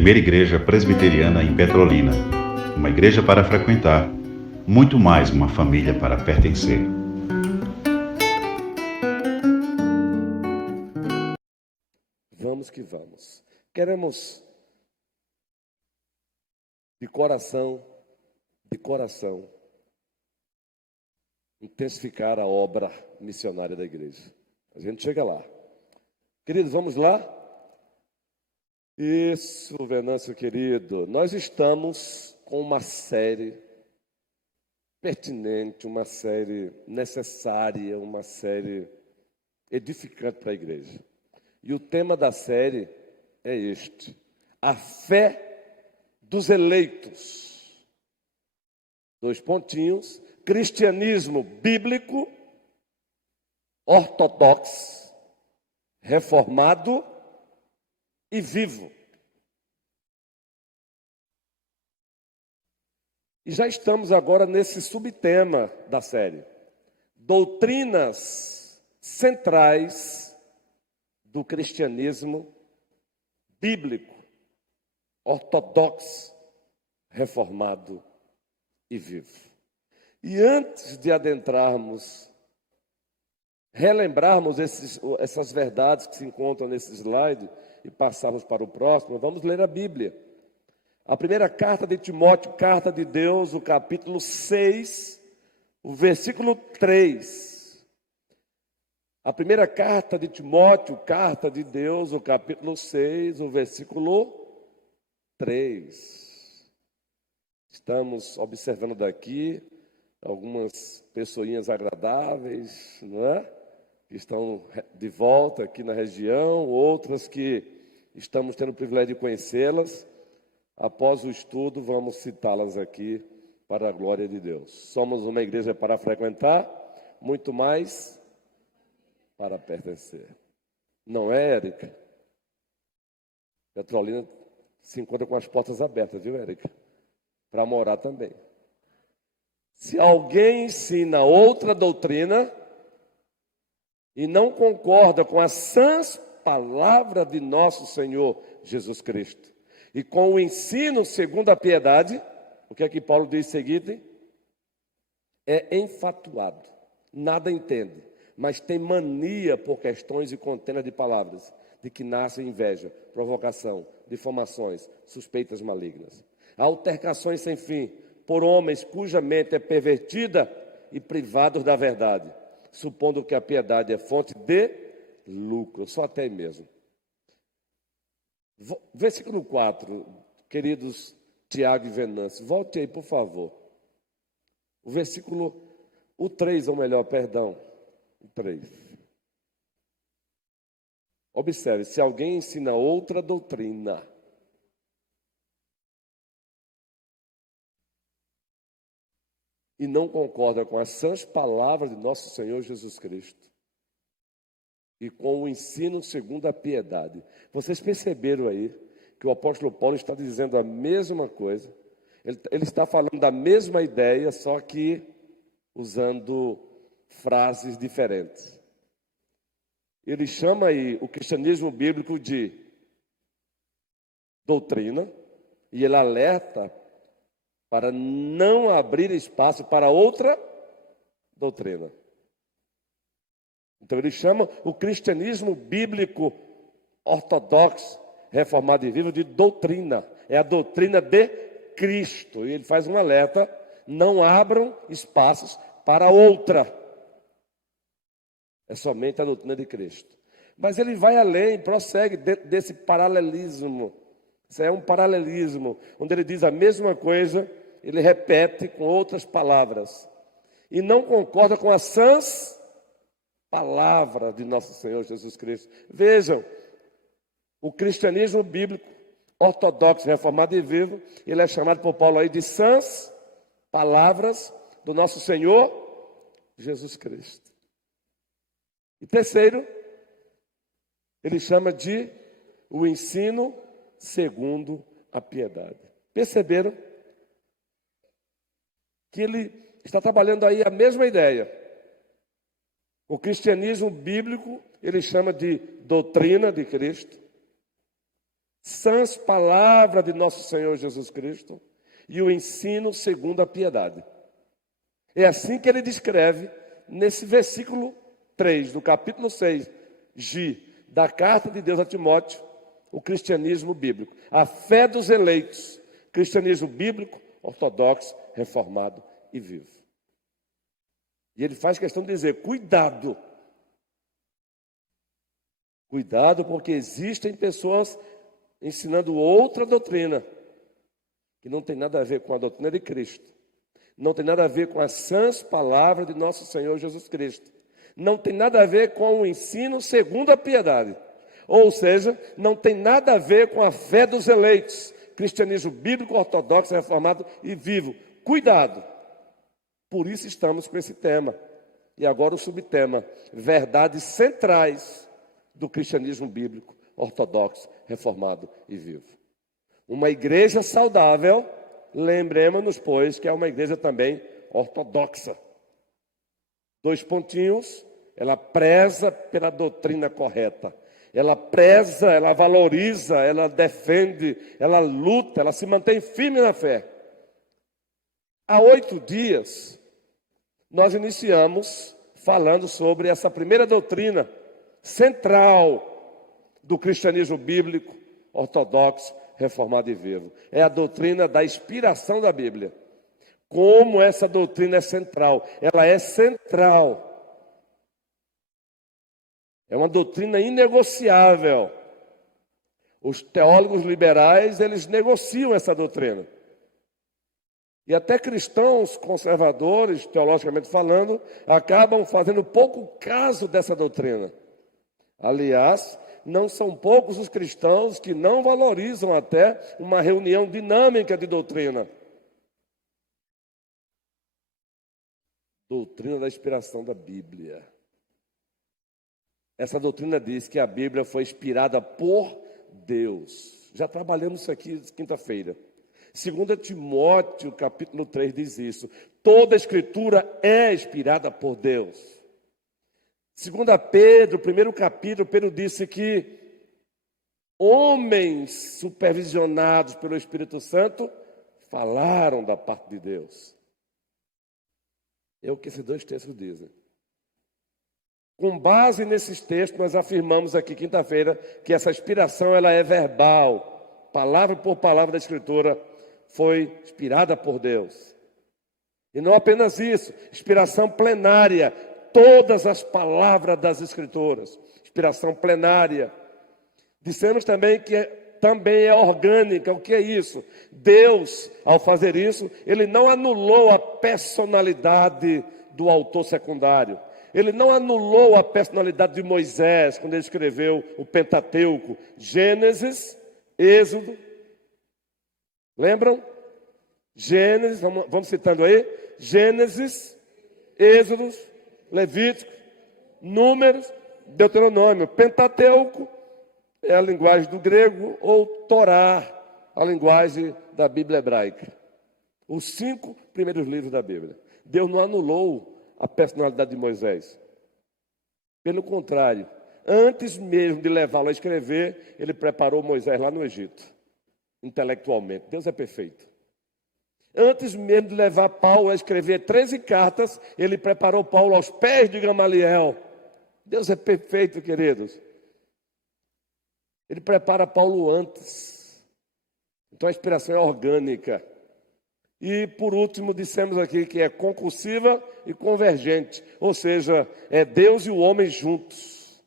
primeira igreja presbiteriana em Petrolina. Uma igreja para frequentar, muito mais uma família para pertencer. Vamos que vamos. Queremos de coração, intensificar a obra missionária da igreja. A gente chega lá. Queridos, vamos lá? Isso, Venâncio querido. Nós estamos com uma série pertinente, uma série necessária, uma série edificante para a igreja. E o tema da série é este: a fé dos eleitos. 2 pontinhos. Cristianismo bíblico, ortodoxo, reformado e vivo. E já estamos agora nesse subtema da série: doutrinas centrais do cristianismo bíblico, ortodoxo, reformado e vivo. E antes de adentrarmos, relembrarmos essas verdades que se encontram nesse slide e passarmos para o próximo, vamos ler a Bíblia. A primeira carta de Timóteo, carta de Deus, o capítulo 6, o versículo 3. A primeira carta de Timóteo, carta de Deus, o capítulo 6, o versículo 3. Estamos observando daqui algumas pessoinhas agradáveis, não é? Que estão de volta aqui na região, outras que estamos tendo o privilégio de conhecê-las. Após o estudo, vamos citá-las aqui para a glória de Deus. Somos uma igreja para frequentar, muito mais para pertencer. Não é, Érica? Petrolina se encontra com as portas abertas, viu, Érica? Para morar também. Se alguém ensina outra doutrina e não concorda com as sãs palavras de nosso Senhor Jesus Cristo e com o ensino segundo a piedade, o que é que Paulo diz em seguida? É enfatuado, nada entende, mas tem mania por questões de contenda de palavras, de que nasce inveja, provocação, difamações, suspeitas malignas, altercações sem fim, por homens cuja mente é pervertida e privados da verdade, supondo que a piedade é fonte de lucro. Só até aí mesmo. Versículo 4, queridos Tiago e Venâncio, volte aí, por favor. O 3, ou melhor, perdão, o 3. Observe, se alguém ensina outra doutrina, e não concorda com as sãs palavras de nosso Senhor Jesus Cristo e com o ensino segundo a piedade. Vocês perceberam aí que o apóstolo Paulo está dizendo a mesma coisa, ele está falando da mesma ideia, só que usando frases diferentes. Ele chama aí o cristianismo bíblico de doutrina e ele alerta para não abrir espaço para outra doutrina. Então ele chama o cristianismo bíblico ortodoxo, reformado e vivo de doutrina. É a doutrina de Cristo. E ele faz um alerta: não abram espaços para outra. É somente a doutrina de Cristo. Mas ele vai além, prossegue dentro desse paralelismo. Isso é um paralelismo, onde ele diz a mesma coisa, ele repete com outras palavras. E não concorda com as sãs palavras de nosso Senhor Jesus Cristo. Vejam, o cristianismo bíblico, ortodoxo, reformado e vivo, ele é chamado por Paulo aí de sãs palavras do nosso Senhor Jesus Cristo. E terceiro, ele chama de o ensino segundo a piedade. Perceberam que ele está trabalhando aí a mesma ideia? O cristianismo bíblico, ele chama de doutrina de Cristo. sãs palavras de nosso Senhor Jesus Cristo e o ensino segundo a piedade. É assim que ele descreve nesse versículo 3 do capítulo 6, da carta de Deus a Timóteo, o cristianismo bíblico. A fé dos eleitos, cristianismo bíblico, ortodoxo, reformado e vivo. E ele faz questão de dizer, cuidado. Cuidado, porque existem pessoas ensinando outra doutrina, que não tem nada a ver com a doutrina de Cristo. Não tem nada a ver com as sãs palavras de nosso Senhor Jesus Cristo. Não tem nada a ver com o ensino segundo a piedade. Ou seja, não tem nada a ver com a fé dos eleitos. Cristianismo bíblico, ortodoxo, reformado e vivo. Cuidado. Por isso estamos com esse tema. E agora o subtema, verdades centrais do cristianismo bíblico, ortodoxo, reformado e vivo. Uma igreja saudável, lembremos-nos, pois, que é uma igreja também ortodoxa. 2 pontinhos, ela preza pela doutrina correta. Ela preza, ela valoriza, ela defende, ela luta, ela se mantém firme na fé. Há 8 dias, nós iniciamos falando sobre essa primeira doutrina central do cristianismo bíblico, ortodoxo, reformado e vivo. É a doutrina da inspiração da Bíblia. Como essa doutrina é central? Ela é central. É uma doutrina inegociável. Os teólogos liberais, eles negociam essa doutrina. E até cristãos conservadores, teologicamente falando, acabam fazendo pouco caso dessa doutrina. Aliás, não são poucos os cristãos que não valorizam até uma reunião dinâmica de doutrina. Doutrina da inspiração da Bíblia. Essa doutrina diz que a Bíblia foi inspirada por Deus. Já trabalhamos isso aqui quinta-feira. 2 Timóteo, capítulo 3, diz isso. Toda a Escritura é inspirada por Deus. 2 Pedro, primeiro capítulo, Pedro disse que homens supervisionados pelo Espírito Santo falaram da parte de Deus. É o que esses 2 textos dizem. Com base nesses textos, nós afirmamos aqui quinta-feira que essa inspiração ela é verbal, palavra por palavra da Escritura foi inspirada por Deus. E não apenas isso, inspiração plenária, todas as palavras das Escrituras, inspiração plenária. Dissemos também que também é orgânica. O que é isso? Deus, ao fazer isso, ele não anulou a personalidade do autor secundário. Ele não anulou a personalidade de Moisés quando ele escreveu o Pentateuco, Gênesis, Êxodo. Lembram? Gênesis, vamos citando aí. Gênesis, Êxodo, Levítico, Números, Deuteronômio. Pentateuco é a linguagem do grego, ou Torá, a linguagem da Bíblia hebraica. Os 5 primeiros livros da Bíblia. Deus não anulou a personalidade de Moisés. Pelo contrário, antes mesmo de levá-lo a escrever, ele preparou Moisés lá no Egito, intelectualmente. Deus é perfeito. Antes mesmo de levar Paulo a escrever 13 cartas, ele preparou Paulo aos pés de Gamaliel. Deus é perfeito, queridos. Ele prepara Paulo antes. Então a inspiração é orgânica. E, por último, dissemos aqui que é concursiva e convergente. Ou seja, é Deus e o homem juntos.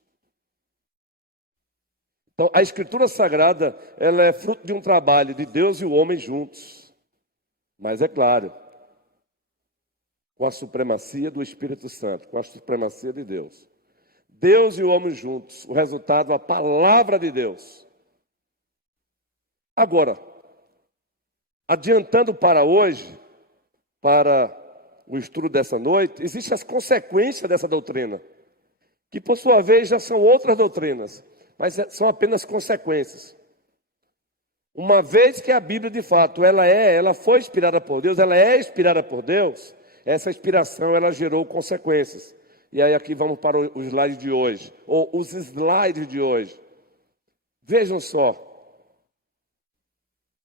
Então, a Escritura Sagrada, ela é fruto de um trabalho de Deus e o homem juntos. Mas, é claro, com a supremacia do Espírito Santo, com a supremacia de Deus. Deus e o homem juntos. O resultado, a palavra de Deus. Agora, adiantando para hoje, para o estudo dessa noite, existem as consequências dessa doutrina, que por sua vez já são outras doutrinas, mas são apenas consequências. Uma vez que a Bíblia de fato ela foi inspirada por Deus, ela é inspirada por Deus, essa inspiração ela gerou consequências. E aí aqui vamos para o slide de hoje, ou os slides de hoje. Vejam só.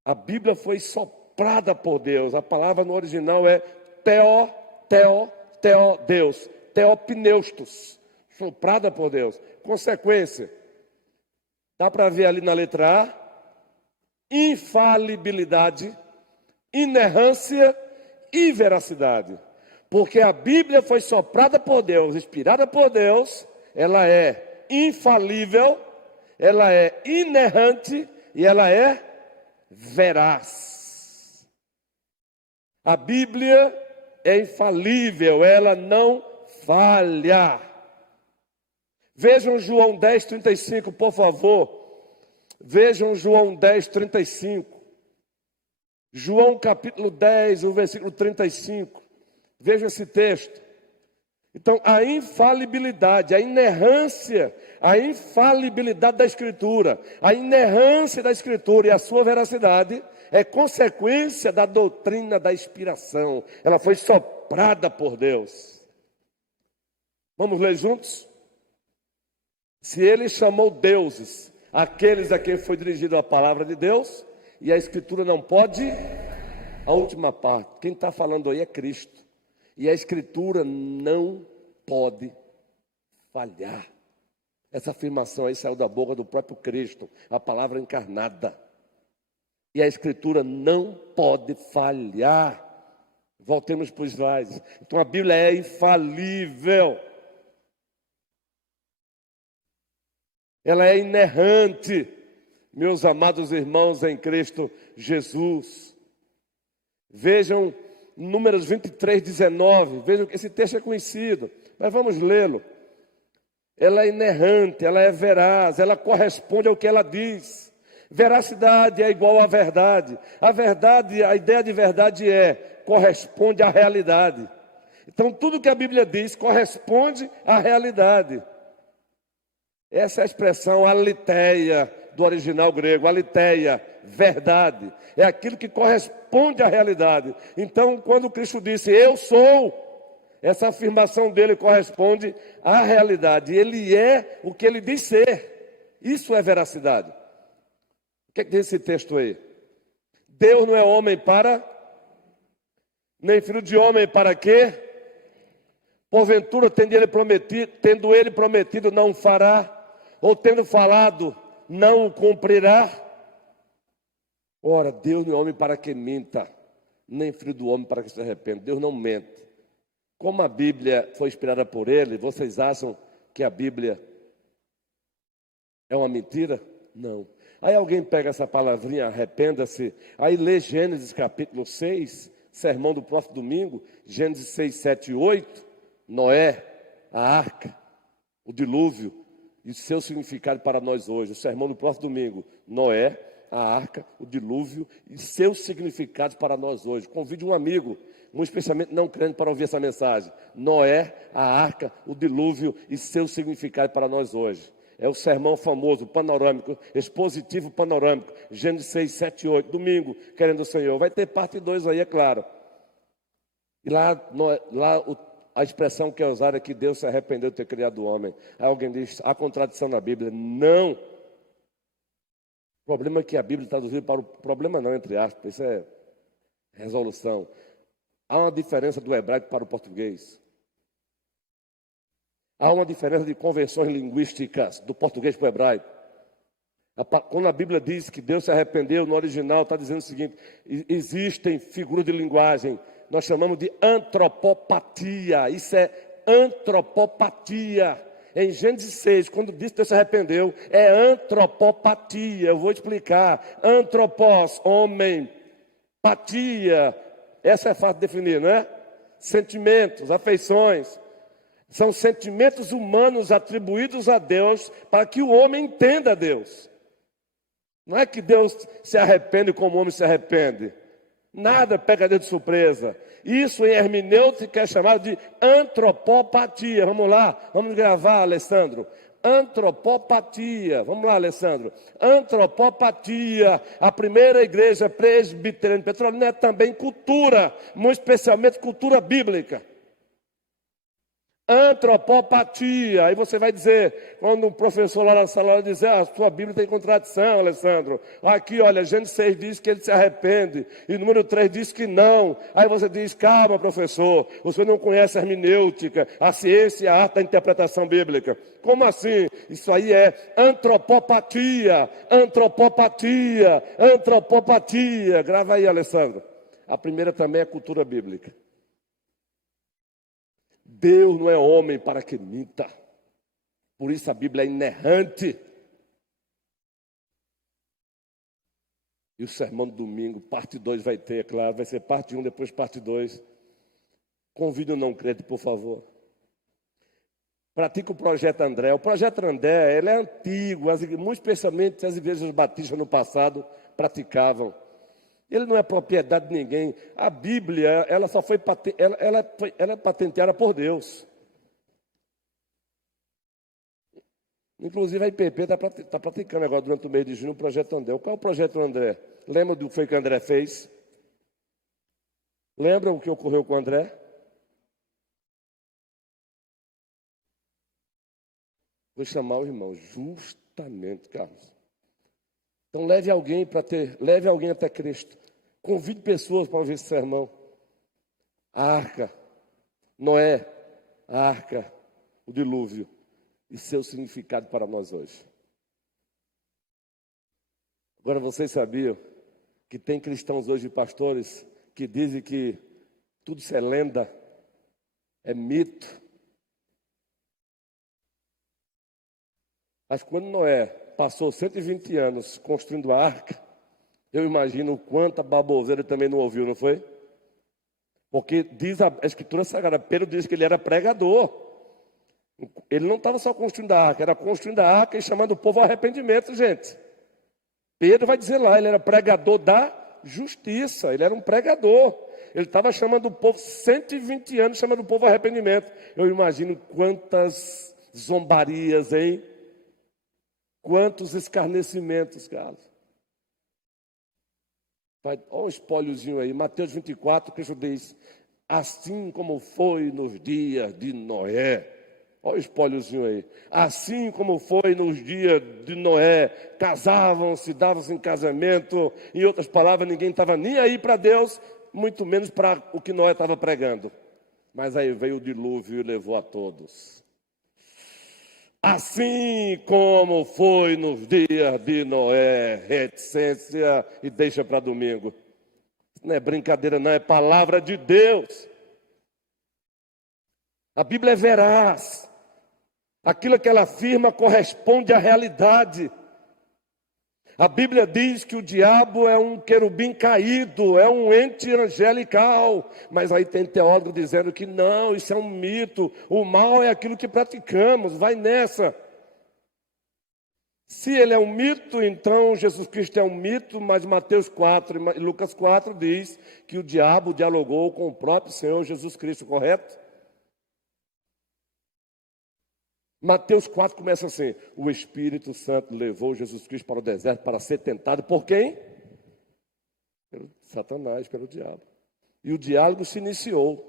A Bíblia foi soprada por Deus. A palavra no original é Deus. Teopneustos, soprada por Deus. Consequência, dá para ver ali na letra A, infalibilidade, inerrância e veracidade. Porque a Bíblia foi soprada por Deus, inspirada por Deus, ela é infalível, ela é inerrante e ela é veraz. A Bíblia é infalível, ela não falha. Vejam João 10:35, por favor. Vejam João 10:35. João capítulo 10, o versículo 35. Vejam esse texto. Então, a infalibilidade, a inerrância, a infalibilidade da Escritura, a inerrância da Escritura e a sua veracidade é consequência da doutrina da inspiração. Ela foi soprada por Deus. Vamos ler juntos? Se ele chamou deuses aqueles a quem foi dirigida a palavra de Deus, e a Escritura não pode, a última parte, quem está falando aí é Cristo. E a Escritura não pode falhar. Essa afirmação aí saiu da boca do próprio Cristo, a palavra encarnada. E a Escritura não pode falhar. Voltemos para os slides. Então a Bíblia é infalível. Ela é inerrante, meus amados irmãos em Cristo Jesus. Vejam Números 23:19, vejam que esse texto é conhecido, mas vamos lê-lo. Ela é inerrante, ela é veraz, ela corresponde ao que ela diz. Veracidade é igual à verdade. A verdade, a ideia de verdade corresponde à realidade. Então tudo que a Bíblia diz corresponde à realidade. Essa é a expressão aletheia do original grego, aletheia, verdade. É aquilo que corresponde à realidade. Então, quando Cristo disse, eu sou, essa afirmação dele corresponde à realidade. Ele é o que ele diz ser. Isso é veracidade. O que é que diz esse texto aí? Deus não é homem para, nem filho de homem para quê? Porventura, tendo ele prometido, não fará, ou tendo falado, não o cumprirá. Ora, Deus não é homem para que minta, nem filho do homem para que se arrependa. Deus não mente. Como a Bíblia foi inspirada por ele, vocês acham que a Bíblia é uma mentira? Não. Aí alguém pega essa palavrinha, arrependa-se, aí lê Gênesis capítulo 6, sermão do próximo domingo, Gênesis 6, 7 e 8, Noé, a arca, o dilúvio e seu significado para nós hoje. O sermão do próximo domingo, Noé, a arca, o dilúvio e seus significados para nós hoje. Convide um amigo, um especialmente não crente, para ouvir essa mensagem. Noé, a arca, o dilúvio e seu significado para nós hoje. É o sermão famoso, panorâmico, expositivo panorâmico, Gênesis 6, 7 e 8, domingo, querendo o Senhor. Vai ter parte 2 aí, é claro. E lá a expressão que é usada é que Deus se arrependeu de ter criado o homem. Aí alguém diz, há contradição na Bíblia. Não. O problema é que a Bíblia traduziu para o problema não, entre aspas, isso é resolução. Há uma diferença do hebraico para o português. Há uma diferença de convenções linguísticas do português para o hebraico. Quando a Bíblia diz que Deus se arrependeu, no original está dizendo o seguinte, existem figuras de linguagem, nós chamamos de antropopatia, isso é antropopatia. Em Gênesis 6, quando diz que Deus se arrependeu, é antropopatia, eu vou explicar. Antropos, homem, patia, essa é fácil de definir, não é? Sentimentos, afeições. São sentimentos humanos atribuídos a Deus para que o homem entenda Deus. Não é que Deus se arrepende como o homem se arrepende. Nada pega Deus de surpresa. Isso em hermenêutica é chamado de antropopatia. Vamos lá, vamos gravar, Alessandro. Antropopatia. Vamos lá, Alessandro. Antropopatia. A primeira igreja presbiteriana de Petrolina é também cultura, muito especialmente cultura bíblica. Antropopatia. Aí você vai dizer, quando um professor lá na sala dizer, a sua Bíblia tem contradição, Alessandro. Aqui, olha, Gênesis 6 diz que ele se arrepende, e número 3 diz que não. Aí você diz, calma, professor, você não conhece a hermenêutica, a ciência e a arte da interpretação bíblica. Como assim? Isso aí é antropopatia, antropopatia, antropopatia. Grava aí, Alessandro. A primeira também é cultura bíblica. Deus não é homem para que minta. Por isso a Bíblia é inerrante. E o sermão do domingo, parte 2 vai ter, é claro. Vai ser parte 1, depois parte 2. Convide o não crente, por favor. Pratique o Projeto André. O Projeto André, ele é antigo. Muito especialmente as igrejas batistas no passado praticavam. Ele não é propriedade de ninguém. A Bíblia, ela só foi, ela é patenteada por Deus. Inclusive a IPP está praticando agora durante o mês de junho o Projeto André. Qual é o Projeto André? Lembra do que foi que o André fez? Lembra o que ocorreu com o André? Vou chamar o irmão, justamente, Carlos. Então leve alguém até Cristo. Convide pessoas para ouvir esse sermão. A arca, Noé, a arca, o dilúvio e seu significado para nós hoje. Agora vocês sabiam que tem cristãos hoje, pastores, que dizem que tudo isso é lenda, é mito. Mas quando Noé passou 120 anos construindo a arca, eu imagino o quanta baboseira ele também não ouviu, não foi? Porque diz a Escritura Sagrada, Pedro diz que ele era pregador. Ele não estava só construindo a arca, era construindo a arca e chamando o povo ao arrependimento, gente. Pedro vai dizer lá, ele era pregador da justiça, ele era um pregador. Ele estava chamando o povo, 120 anos, chamando o povo ao arrependimento. Eu imagino quantas zombarias, hein? Quantos escarnecimentos, Carlos. Olha um espóliozinho aí, Mateus 24, Cristo diz, assim como foi nos dias de Noé. Olha o espóliozinho aí. Assim como foi nos dias de Noé, casavam-se, davam-se em casamento. Em outras palavras, ninguém estava nem aí para Deus, muito menos para o que Noé estava pregando. Mas aí veio o dilúvio e levou a todos. Assim como foi nos dias de Noé, reticência e deixa para domingo. Não é brincadeira, não, é palavra de Deus. A Bíblia é veraz. Aquilo que ela afirma corresponde à realidade. A Bíblia diz que o diabo é um querubim caído, é um ente angelical. Mas aí tem teólogo dizendo que não, isso é um mito. O mal é aquilo que praticamos, vai nessa. Se ele é um mito, então Jesus Cristo é um mito, mas Mateus 4 e Lucas 4 diz que o diabo dialogou com o próprio Senhor Jesus Cristo, correto? Mateus 4 começa assim, o Espírito Santo levou Jesus Cristo para o deserto para ser tentado por quem? Pelo Satanás, pelo diabo. E o diálogo se iniciou.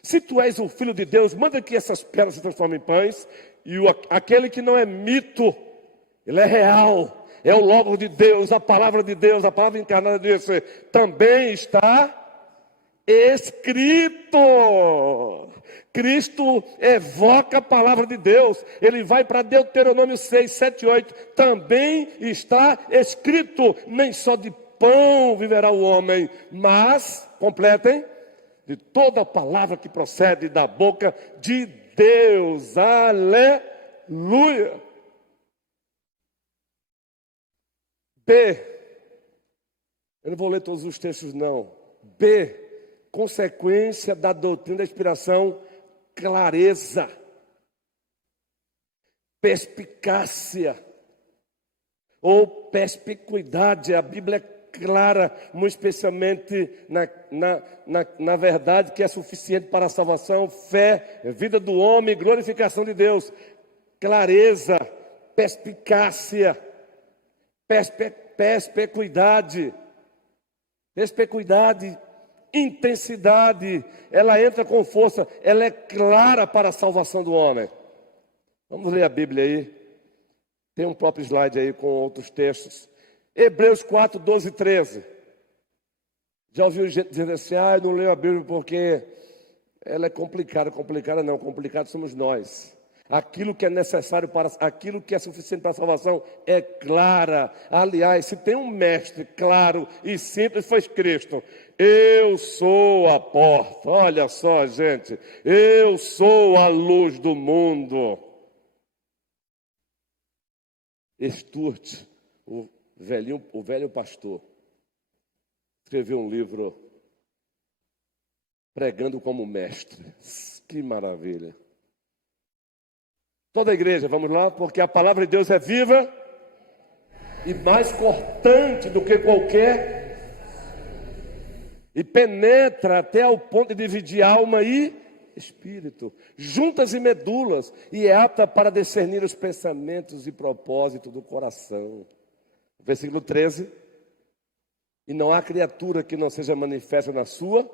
Se tu és o Filho de Deus, manda que essas pedras se transformem em pães. E aquele que não é mito, ele é real, é o Logos de Deus, a palavra de Deus, a palavra encarnada de Deus, também está escrito. Cristo evoca a palavra de Deus. Ele vai para Deuteronômio 6, 7, 8. Também está escrito, nem só de pão viverá o homem, mas, completem, de toda a palavra que procede da boca de Deus. Aleluia. B. Eu não vou ler todos os textos, não. B. Consequência da doutrina da inspiração, clareza, perspicácia ou perspicuidade. A Bíblia é clara, muito especialmente na verdade que é suficiente para a salvação, fé, vida do homem, glorificação de Deus. Clareza, perspicácia, perspicuidade. intensidade, ela entra com força, ela é clara para a salvação do homem. Vamos ler a Bíblia aí. Tem um próprio slide aí com outros textos. Hebreus 4, 12 e 13. Já ouviu gente dizendo assim, eu não leio a Bíblia porque ela é complicada. Complicada não, complicado somos nós. Aquilo que é necessário aquilo que é suficiente para a salvação é clara. Aliás, se tem um mestre claro e simples, foi Cristo. Eu sou a porta. Olha só, gente. Eu sou a luz do mundo. Stuart, o velho pastor, escreveu um livro pregando como mestre. Que maravilha. Toda a igreja, vamos lá, porque a palavra de Deus é viva e mais cortante do que qualquer, e penetra até ao ponto de dividir alma e espírito, juntas e medulas, e é apta para discernir os pensamentos e propósitos do coração. Versículo 13. E não há criatura que não seja manifesta na sua.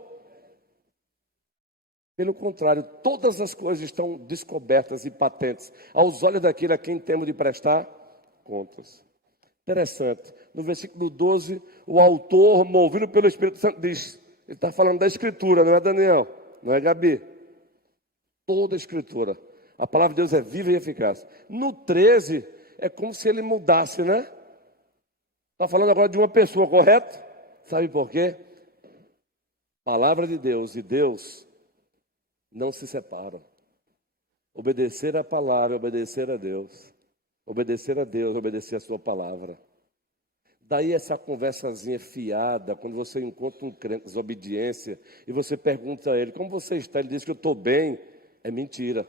Pelo contrário, todas as coisas estão descobertas e patentes aos olhos daquele a quem temos de prestar contas. Interessante. No versículo 12, o autor, movido pelo Espírito Santo, diz, ele está falando da Escritura, não é Daniel, não é Gabi. Toda a Escritura. A palavra de Deus é viva e eficaz. No 13, é como se ele mudasse, né? Está falando agora de uma pessoa, correto? Sabe por quê? Palavra de Deus e Deus não se separam. Obedecer a palavra, obedecer a Deus. Obedecer a Deus, obedecer a sua palavra. Daí essa conversazinha fiada, quando você encontra um crente de desobediência e você pergunta a ele, como você está? Ele diz que eu estou bem. É mentira.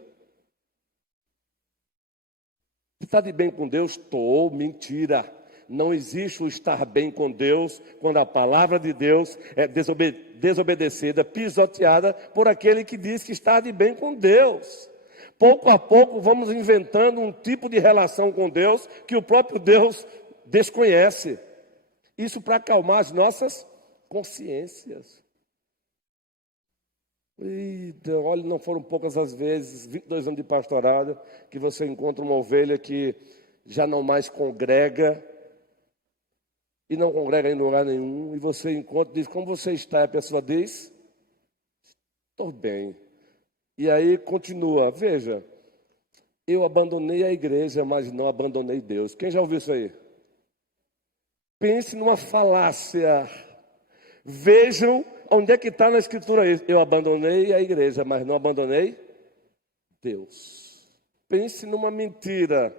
Você está de bem com Deus? Estou. Mentira. Não existe o estar bem com Deus quando a palavra de Deus é desobedecida, pisoteada por aquele que diz que está de bem com Deus. Pouco a pouco vamos inventando um tipo de relação com Deus que o próprio Deus desconhece. Isso para acalmar as nossas consciências. Então, olha, não foram poucas as vezes, 22 anos de pastorado, que você encontra uma ovelha que já não mais congrega, e não congrega em lugar nenhum, e você encontra, diz, como você está? E a pessoa diz, estou bem. E aí continua, veja, eu abandonei a igreja, mas não abandonei Deus. Quem já ouviu isso aí? Pense numa falácia. Vejam onde é que está na Escritura isso. Eu abandonei a igreja, mas não abandonei Deus. Pense numa mentira.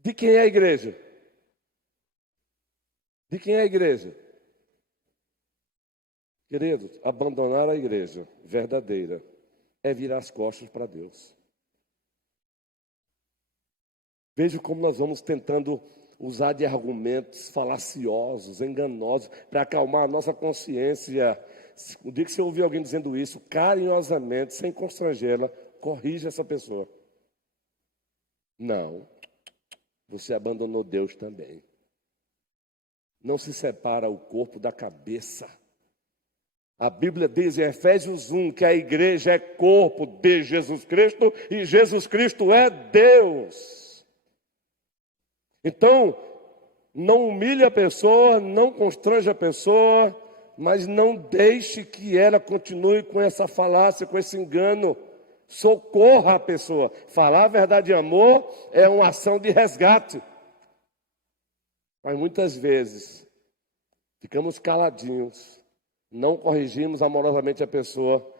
De quem é a igreja? De quem é a igreja? Queridos, abandonar a igreja verdadeira é virar as costas para Deus. Veja como nós vamos tentando usar de argumentos falaciosos, enganosos, para acalmar a nossa consciência. O dia que você ouvir alguém dizendo isso, carinhosamente, sem constrangê-la, corrija essa pessoa. Não, você abandonou Deus também. Não se separa o corpo da cabeça. A Bíblia diz em Efésios 1 que a igreja é corpo de Jesus Cristo e Jesus Cristo é Deus. Então, não humilhe a pessoa, não constrange a pessoa, mas não deixe que ela continue com essa falácia, com esse engano. Socorra a pessoa. Falar a verdade em amor é uma ação de resgate. Mas muitas vezes ficamos caladinhos, não corrigimos amorosamente a pessoa,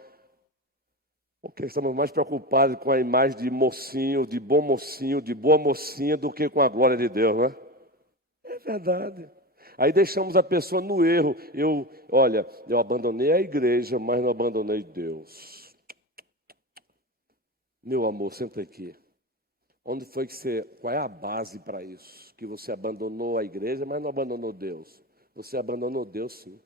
porque estamos mais preocupados com a imagem de mocinho, de bom mocinho, de boa mocinha, do que com a glória de Deus, né? É verdade. Aí deixamos a pessoa no erro. Eu abandonei a igreja, mas não abandonei Deus. Meu amor, senta aqui. Qual é a base para isso? Que você abandonou a igreja, mas não abandonou Deus. Você abandonou Deus, sim.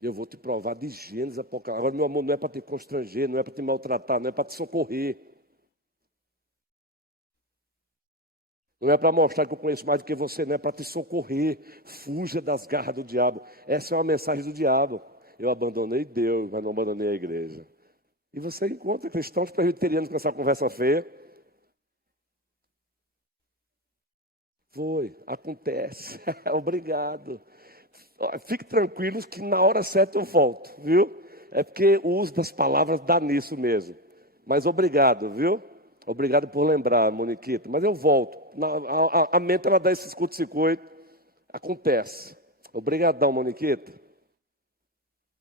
Eu vou te provar de Gênesis, Apocalipse. Agora, meu amor, não é para te constranger, não é para te maltratar, não é para te socorrer. Não é para mostrar que eu conheço mais do que você, não é para te socorrer. Fuja das garras do diabo. Essa é uma mensagem do diabo. Eu abandonei Deus, mas não abandonei a igreja. E você encontra cristãos presbiterianos com essa conversa feia. Acontece. Obrigado. Fique tranquilos que na hora certa eu volto, viu? É porque o uso das palavras dá nisso mesmo. Mas obrigado, viu? Obrigado por lembrar, Moniquita. Mas eu volto. A mente, ela dá esse curto-circuito. Acontece. Obrigadão, Moniquita.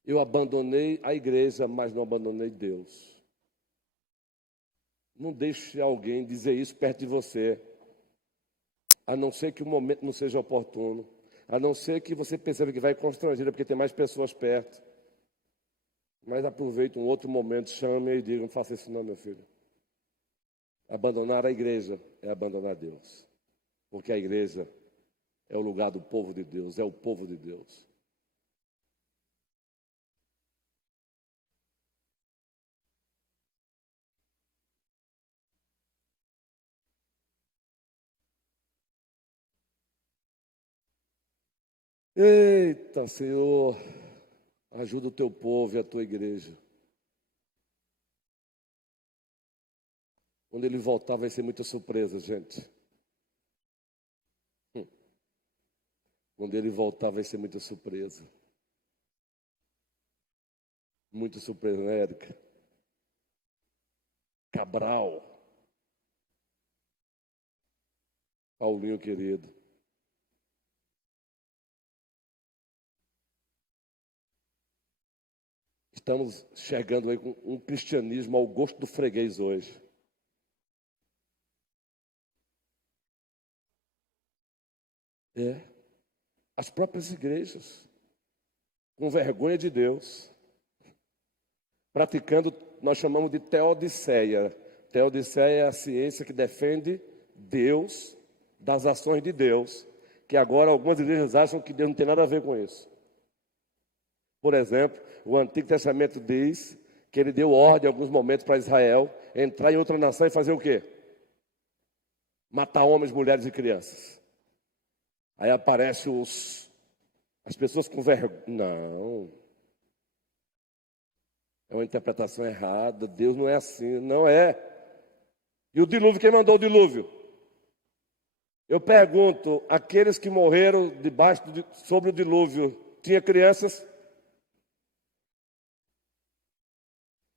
Eu abandonei a igreja, mas não abandonei Deus. Não deixe alguém dizer isso perto de você. A não ser que o momento não seja oportuno. A não ser que você perceba que vai constrangida, porque tem mais pessoas perto. Mas aproveite um outro momento, chame e diga, não faça isso não, meu filho. Abandonar a igreja é abandonar Deus. Porque a igreja é o lugar do povo de Deus, é o povo de Deus. Eita, Senhor, ajuda o teu povo e a tua igreja. Quando ele voltar vai ser muita surpresa, gente. Quando ele voltar vai ser muita surpresa. Muita surpresa, né, Érica? Cabral. Paulinho querido. Estamos chegando aí com um cristianismo ao gosto do freguês hoje. As próprias igrejas, com vergonha de Deus, praticando, nós chamamos de teodiceia. Teodiceia é a ciência que defende Deus, das ações de Deus, que agora algumas igrejas acham que Deus não tem nada a ver com isso. Por exemplo, o Antigo Testamento diz que ele deu ordem em alguns momentos para Israel entrar em outra nação e fazer o quê? Matar homens, mulheres e crianças. Aí aparecem as pessoas com vergonha. Não. É uma interpretação errada. Deus não é assim. Não é. E o dilúvio, quem mandou o dilúvio? Eu pergunto, aqueles que morreram sobre o dilúvio, tinha crianças?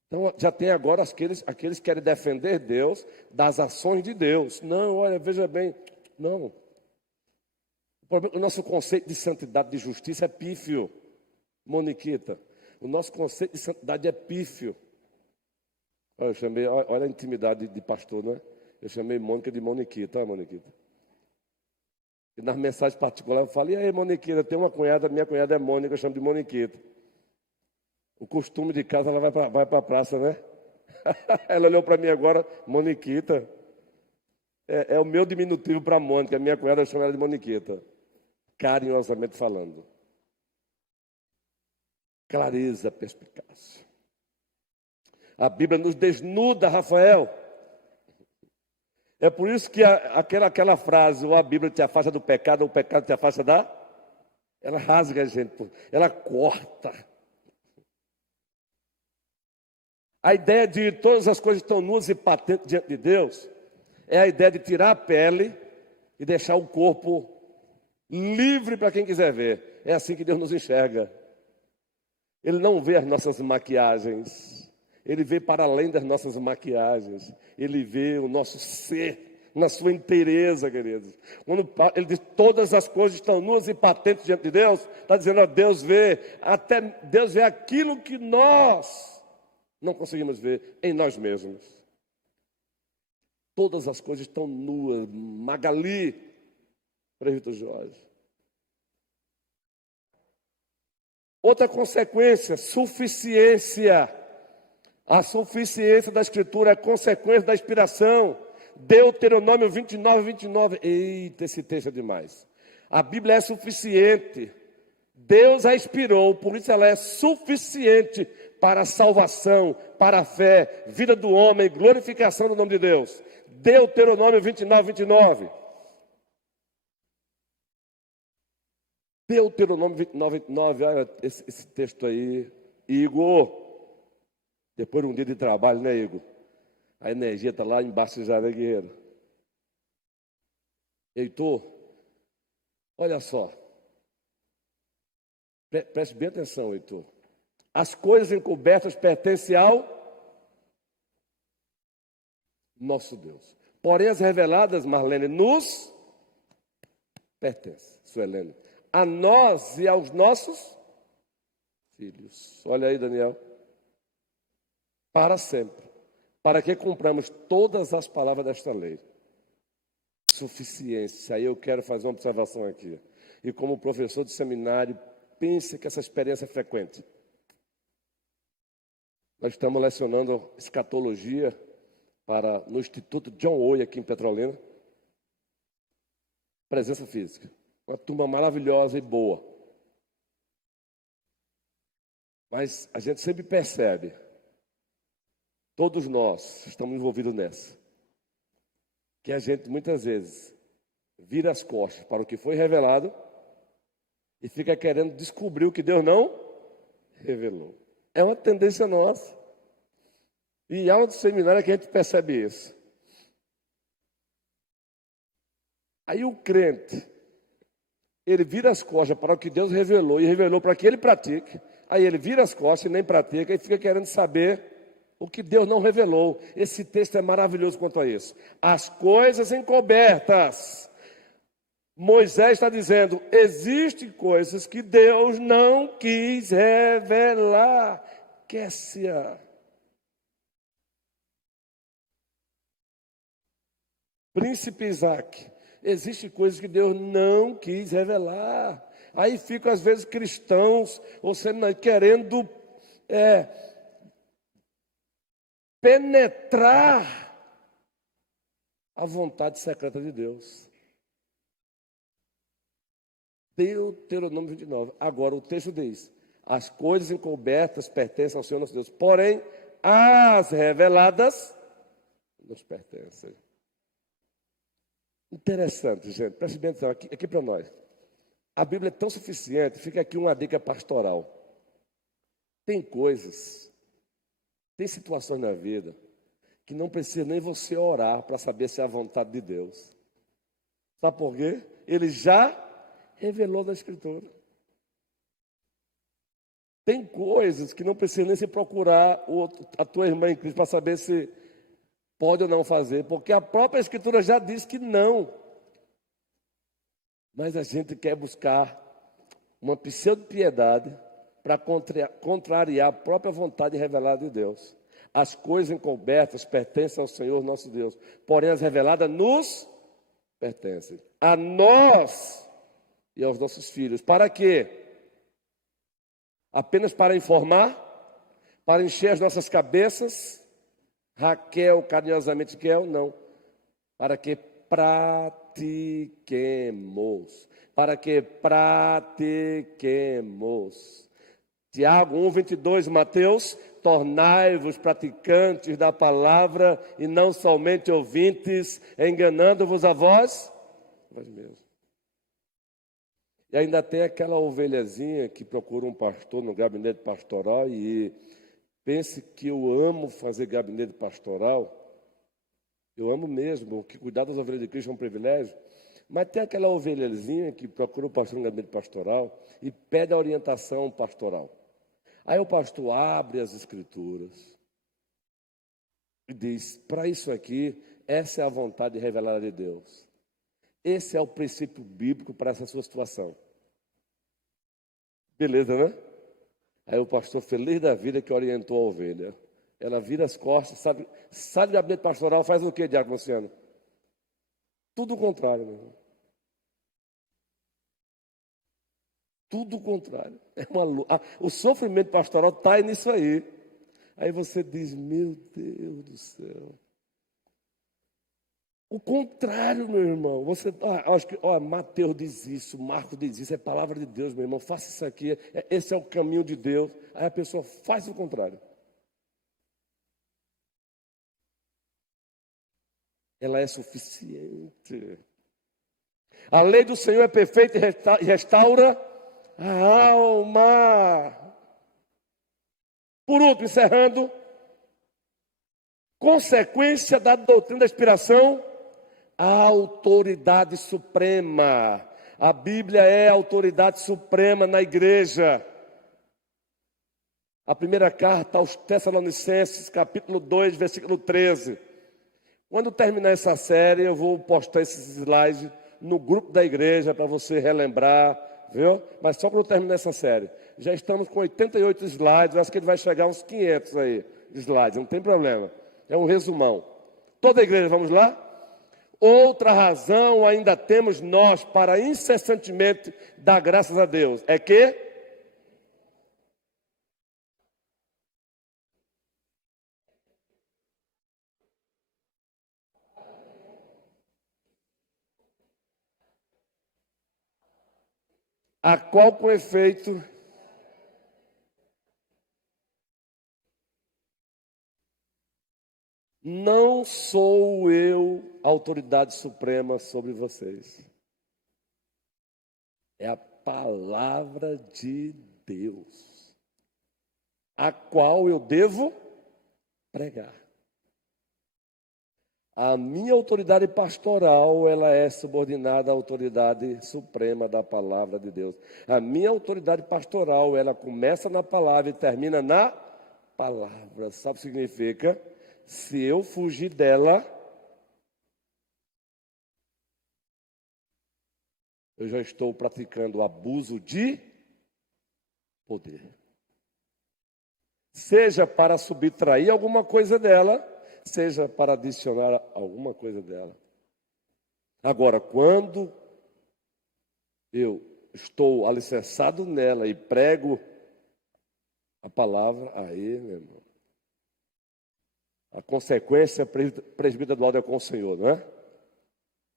Então, já tem agora aqueles que querem defender Deus das ações de Deus. Não, olha, veja bem. Não. O nosso conceito de santidade, de justiça é pífio, Moniquita. O nosso conceito de santidade é pífio. Olha a intimidade de pastor, né? Eu chamei Mônica de Moniquita, Moniquita. E nas mensagens particulares eu falei, e aí, Moniquita, tem uma cunhada, minha cunhada é Mônica, eu chamo de Moniquita. O costume de casa, ela vai para a praça, né? Ela olhou para mim agora, Moniquita. É o meu diminutivo para Mônica, a minha cunhada, eu chamo ela de Moniquita. Carinhosamente falando. Clareza, perspicácia. A Bíblia nos desnuda, Rafael. É por isso que aquela frase, ou a Bíblia te afasta do pecado, ou o pecado te afasta da... Ela rasga a gente, ela corta. A ideia de todas as coisas estão nuas e patentes diante de Deus, é a ideia de tirar a pele e deixar o corpo livre para quem quiser ver. É assim que Deus nos enxerga. Ele não vê as nossas maquiagens. Ele vê para além das nossas maquiagens. Ele vê o nosso ser na sua inteireza, queridos. Quando ele diz todas as coisas estão nuas e patentes diante de Deus, está dizendo, Deus vê, até Deus vê aquilo que nós não conseguimos ver em nós mesmos. Todas as coisas estão nuas. Magali, Presbítero Jorge. Outra consequência, suficiência. A suficiência da Escritura é consequência da inspiração. Deuteronômio 29, 29. Eita, esse texto é demais. A Bíblia é suficiente. Deus a inspirou, por isso ela é suficiente para a salvação, para a fé, vida do homem, glorificação do nome de Deus. Deuteronômio 29, 29. Deuteronômio 29, 29, olha esse texto aí. Igor, depois de um dia de trabalho, né, Igor? A energia está lá embaixo já, né, guerreiro? Heitor, olha só. Preste bem atenção, Heitor. As coisas encobertas pertencem ao nosso Deus. Porém, as reveladas, Marlene, nos pertencem, Suelene, a nós e aos nossos filhos. Olha aí, Daniel. Para sempre. Para que cumpramos todas as palavras desta lei. Suficiência. Aí eu quero fazer uma observação aqui. E como professor de seminário, pense que essa experiência é frequente. Nós estamos lecionando escatologia no Instituto John Owen, aqui em Petrolina. Presença física. Uma turma maravilhosa e boa. Mas a gente sempre percebe, todos nós estamos envolvidos nessa, que a gente muitas vezes vira as costas para o que foi revelado e fica querendo descobrir o que Deus não revelou. É uma tendência nossa. E em aula de seminário é que a gente percebe isso. Aí o crente, ele vira as costas para o que Deus revelou e revelou para que ele pratique. Aí ele vira as costas e nem pratica e fica querendo saber o que Deus não revelou. Esse texto é maravilhoso quanto a isso. As coisas encobertas. Moisés está dizendo, existem coisas que Deus não quis revelar. Quer-se-a. Príncipe Isaac, existem coisas que Deus não quis revelar. Aí ficam, às vezes, cristãos, ou seja, querendo penetrar a vontade secreta de Deus. Deuteronômio 29. Agora, o texto diz, as coisas encobertas pertencem ao Senhor nosso Deus, porém, as reveladas nos pertencem. Interessante, gente, preste bem atenção aqui para nós. A Bíblia é tão suficiente, fica aqui uma dica pastoral. Tem coisas, tem situações na vida que não precisa nem você orar para saber se é a vontade de Deus. Sabe por quê? Ele já revelou na Escritura. Tem coisas que não precisa nem se procurar a tua irmã em Cristo para saber se pode ou não fazer, porque a própria Escritura já diz que não. Mas a gente quer buscar uma pseudo-piedade para contrariar a própria vontade revelada de Deus. As coisas encobertas pertencem ao Senhor nosso Deus, porém as reveladas nos pertencem. A nós e aos nossos filhos. Para quê? Apenas para informar? Para encher as nossas cabeças? Raquel, carinhosamente Raquel, não. Para que pratiquemos. Para que pratiquemos. Tiago 1:22, Mateus, tornai-vos praticantes da palavra e não somente ouvintes, enganando-vos a vós mesmos. E ainda tem aquela ovelhazinha que procura um pastor no gabinete pastoral e pense que eu amo fazer gabinete pastoral. Eu amo mesmo, que cuidar das ovelhas de Cristo é um privilégio. Mas tem aquela ovelhazinha que procura o pastor no gabinete pastoral e pede a orientação pastoral. Aí o pastor abre as escrituras e diz, para isso aqui, essa é a vontade revelada de Deus. Esse é o princípio bíblico para essa sua situação. Beleza, né? Aí o pastor, feliz da vida, que orientou a ovelha. Ela vira as costas, sai do gabinete pastoral, faz o quê, Diácono Luciano? Tudo o contrário, meu irmão. Tudo o contrário. O sofrimento pastoral está nisso aí. Aí você diz, meu Deus do céu. O contrário, meu irmão. Você, acho que Mateus diz isso, Marcos diz isso, é palavra de Deus, meu irmão. Faça isso aqui, esse é o caminho de Deus. Aí a pessoa faz o contrário. Ela é suficiente. A lei do Senhor é perfeita e restaura a alma. Por último, encerrando, consequência da doutrina da inspiração, a autoridade suprema. A Bíblia é a autoridade suprema na igreja. A primeira carta aos Tessalonicenses, capítulo 2, versículo 13. Quando terminar essa série, eu vou postar esses slides no grupo da igreja para você relembrar, viu? Mas só quando terminar essa série. Já estamos com 88 slides, acho que ele vai chegar a uns 500 aí, slides, não tem problema. É um resumão. Toda a igreja, vamos lá? Outra razão ainda temos nós para incessantemente dar graças a Deus. É que a qual com efeito não sou eu a autoridade suprema sobre vocês. É a palavra de Deus, a qual eu devo pregar. A minha autoridade pastoral, ela é subordinada à autoridade suprema da palavra de Deus. A minha autoridade pastoral, ela começa na palavra e termina na palavra. Sabe o que significa? Se eu fugir dela, eu já estou praticando abuso de poder. Seja para subtrair alguma coisa dela, seja para adicionar alguma coisa dela. Agora, quando eu estou alicerçado nela e prego a palavra, aí, meu irmão, a consequência presbítero é com o Senhor, não é?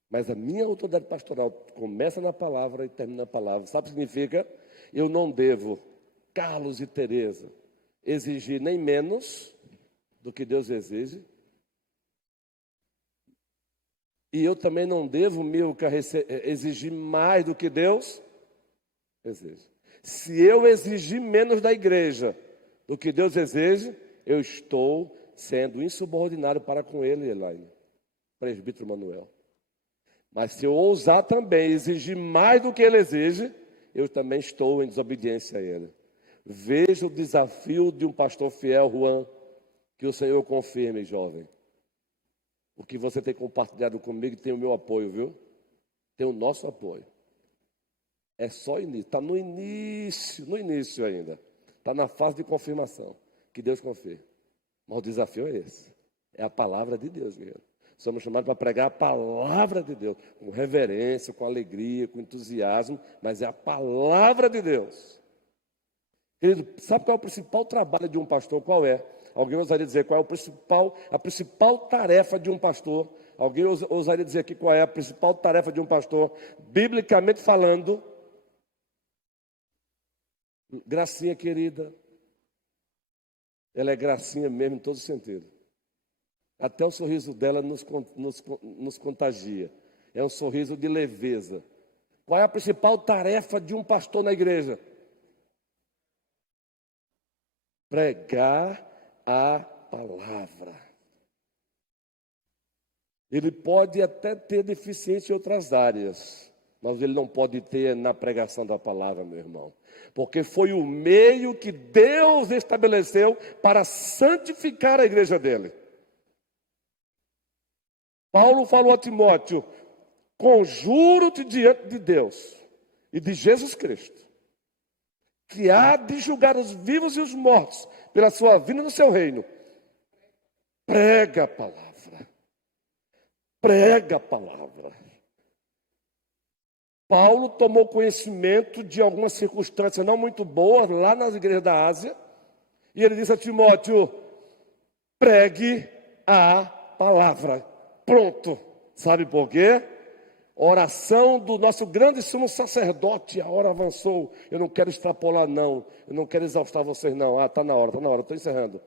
Mas a minha autoridade pastoral começa na palavra e termina na palavra. Sabe o que significa? Eu não devo, Carlos e Tereza, exigir nem menos do que Deus exige. E eu também não devo, Milka, exigir mais do que Deus exige. Se eu exigir menos da igreja do que Deus exige, eu estou sendo insubordinado para com ele, Elaine, presbítero Manuel. Mas se eu ousar também exigir mais do que ele exige, eu também estou em desobediência a ele. Veja o desafio de um pastor fiel, Juan, que o Senhor confirme, jovem. O que você tem compartilhado comigo tem o meu apoio, viu? Tem o nosso apoio. É só início, está no início ainda. Está na fase de confirmação, que Deus confirme. Mas o desafio é esse. É a palavra de Deus, querido. Somos chamados para pregar a palavra de Deus, com reverência, com alegria, com entusiasmo, mas é a palavra de Deus. Querido, sabe qual é o principal trabalho de um pastor? Qual é? Alguém ousaria dizer qual é a principal tarefa de um pastor? Alguém ousaria dizer aqui qual é a principal tarefa de um pastor? Biblicamente falando, gracinha querida, ela é gracinha mesmo em todo sentido. Até o sorriso dela nos contagia. É um sorriso de leveza. Qual é a principal tarefa de um pastor na igreja? Pregar a palavra. Ele pode até ter deficiência em outras áreas, mas ele não pode ter na pregação da palavra, meu irmão. Porque foi o meio que Deus estabeleceu para santificar a igreja dele. Paulo falou a Timóteo: conjuro-te diante de Deus e de Jesus Cristo, que há de julgar os vivos e os mortos pela sua vinda no seu reino. Prega a palavra. Prega a palavra. Paulo tomou conhecimento de algumas circunstâncias não muito boas lá nas igrejas da Ásia, e ele disse a Timóteo: pregue a palavra. Pronto. Sabe por quê? Oração do nosso grande sumo sacerdote. A hora avançou. Eu não quero extrapolar, não. Eu não quero exaustar vocês, não. Está na hora, estou encerrando.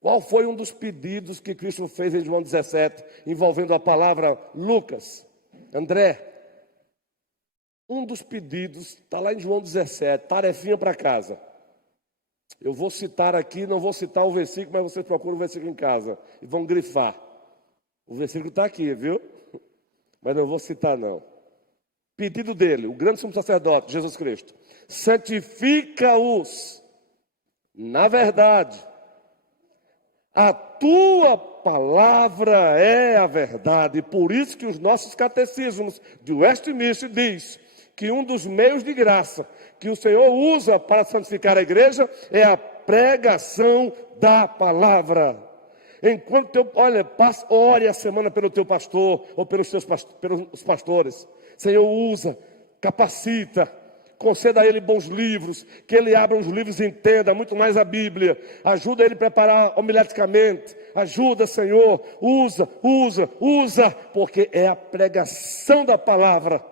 Qual foi um dos pedidos que Cristo fez em João 17, envolvendo a palavra? Lucas, André, Um dos pedidos está lá em João 17, tarefinha para casa. Eu vou citar aqui, não vou citar o versículo, mas vocês procuram o versículo em casa e vão grifar. O versículo está aqui, viu? Mas não vou citar não. Pedido dele, o grande sumo sacerdote, Jesus Cristo. Santifica-os na verdade. A tua palavra é a verdade. E por isso que os nossos catecismos de Westminster diz que um dos meios de graça que o Senhor usa para santificar a igreja é a pregação da palavra. Enquanto ore a semana pelo teu pastor ou pelos pastores. Senhor, usa, capacita, conceda a ele bons livros, que ele abra os livros e entenda muito mais a Bíblia. Ajuda ele a preparar homileticamente. Ajuda, Senhor, usa, porque é a pregação da palavra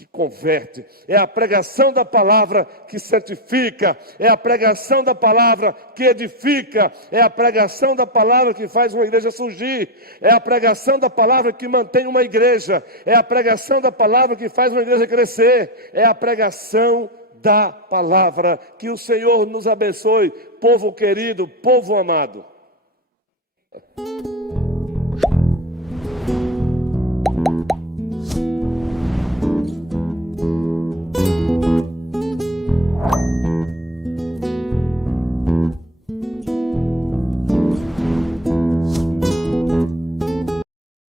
que converte, é a pregação da palavra que santifica, é a pregação da palavra que edifica, é a pregação da palavra que faz uma igreja surgir, é a pregação da palavra que mantém uma igreja, é a pregação da palavra que faz uma igreja crescer, é a pregação da palavra. Que o Senhor nos abençoe, povo querido, povo amado.